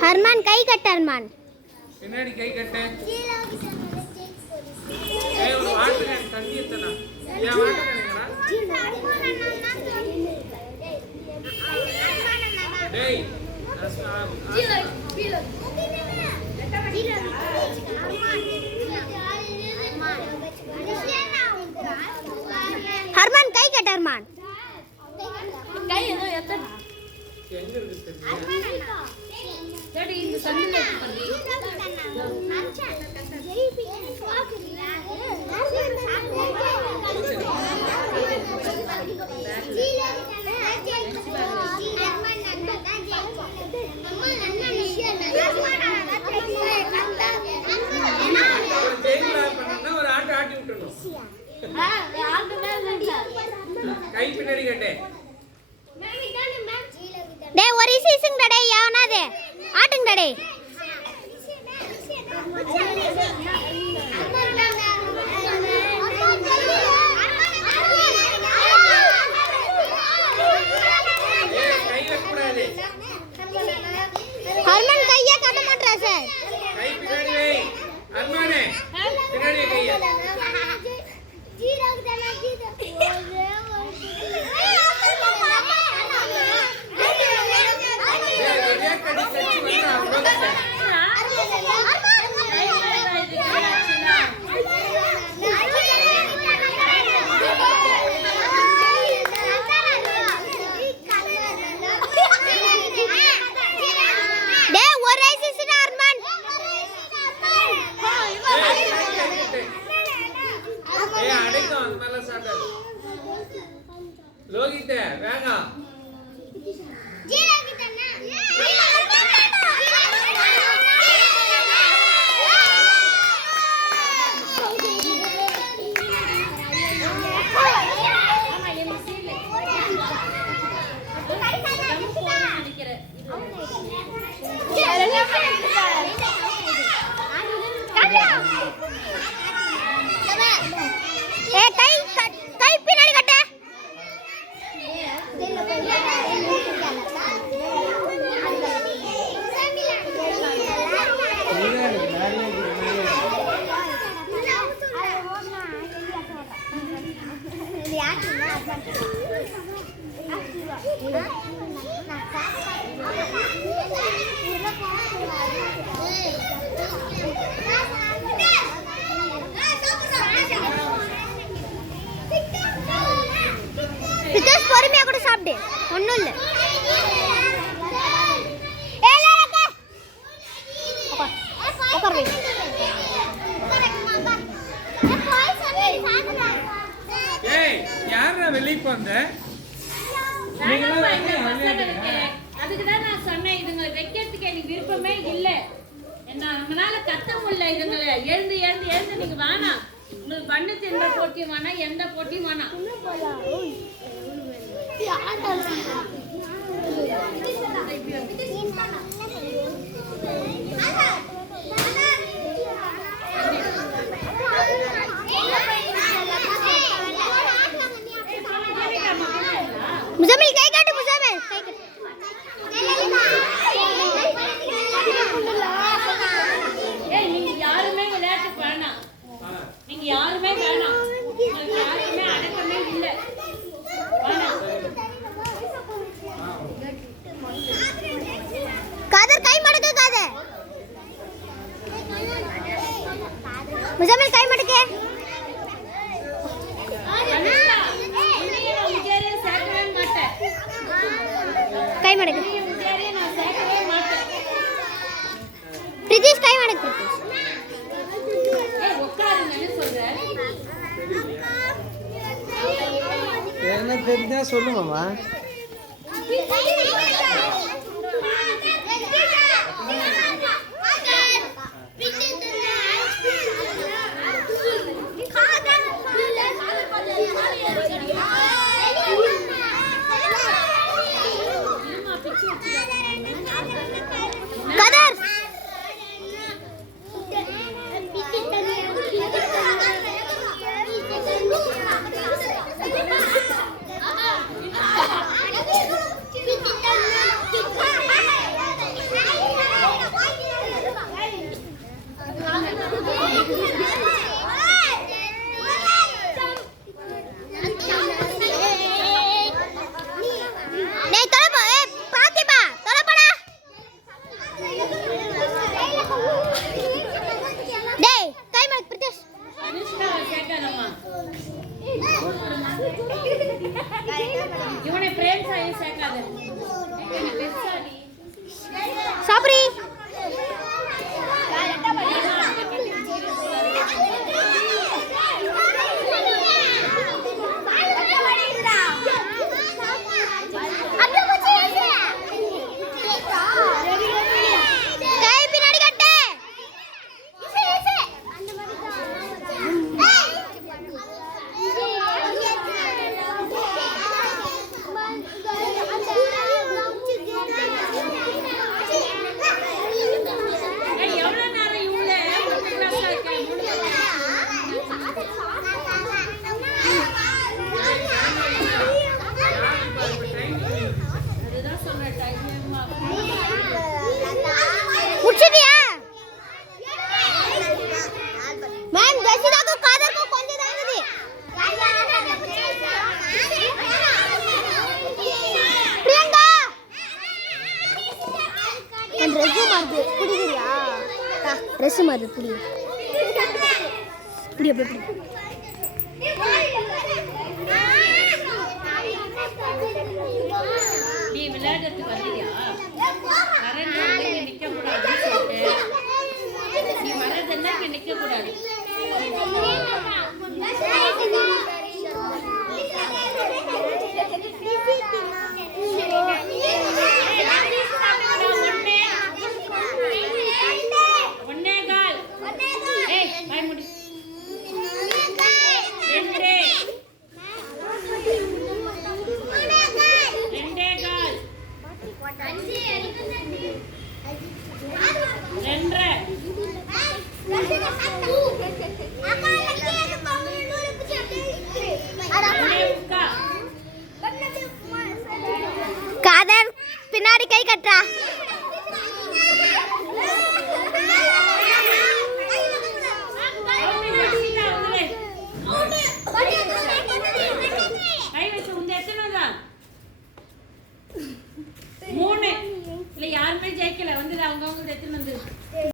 हरमान कई कट हरमान பின்னாடி கை கட்டு. ஏய் ஒரு வாட்டர் கேன் தண்ணி ஏத்தனா. ஏன் வாட்டர் கேன்ங்கடா? டேய் हरमान कई कट हरमान கை ஏதோ எத்தனை எங்க இருக்கு தெரியுமா? சரி இந்த சந்தில பண்ணி ஒரு ஆட்டு ஆட்டி விட்டுறணும். கை பின்னாடி கட்டு. டேய் ஒரு சீசிங் டடே யாவனாதே ஆட்டுங்க டடே கை வைக்க கூடாது. हरमान கைய கட்ட மாட்டறா சார் கை பின்னாடி வை. அம்மானே பின்னாடி கைய. லோகித்த வேகம் கை பின்னாடி கட்ட பிரித்தோஸ் பொறுமையா கூட சாப்பிடு ஒண்ணும் இல்ல ஏய் யாரா வெளிய போந்த? அதுக்கு தான் நான் சொன்னேன் இதுங்களை வைக்கிறதுக்கு எனக்கு விருப்பமே இல்லை. என்ன நம்மளால கத்த முடியல இதுங்களை எழுந்து எழுந்து எழுந்து நீங்க வேணாம். உங்களுக்கு பண்ணு தின்ற போட்டியும் வேணாம், எந்த போட்டியும் வேணாம். मुजम्मिल कई काट मुजम्मिल कई काट ஏய் நீங்க யாருமே விளையாட்டு வேணாம். நீங்க யாருமே வேணாம். உங்களுக்கு யாருமே அடக்கமே இல்லை. வேணாம். कादर कई मडके कादर मुजम्मिल कई मडके कई मडके प्रीतिश कई मडके என்ன தெரிஞ்சா சொல்லுமாமா. இவனை பிரேம் சாயும் சேர்க்காத. சாப்பிரி கை பின்னாடி கட்டு. எவ்வளவு நேரம் இவங்கள மூணு கிளாஸ்ல இருக்கேன். அதுதான் சொன்ன டைம் முடிச்சிட்டியா मैम जैसिदा को कादर को कौन से दान दी प्रियंका நான் ட்ரெஸ் மாறுது புடிக்குறியா ட்ரெஸ் மாறுது புடி புடி அப்படி நீ விளையாடுறதுக்கு வந்தியா? வரேன்னு நிக்க கூடாது சொல்லிட்டு நீ வரதெல்லாம் இங்க நிக்க கூடாது. ஒன்னே கால். ஏய் வாய் மூடி. ரெண்டே கால். ரெண்டரை. ஒன்னே முக்கால். காதர் பின்னாடி கை கட்டா கை வச்சு உங்க எத்தனை தான்? 3. இல்ல யாருமே ஜெயிக்கல வந்து அவங்க எத்தனை வந்து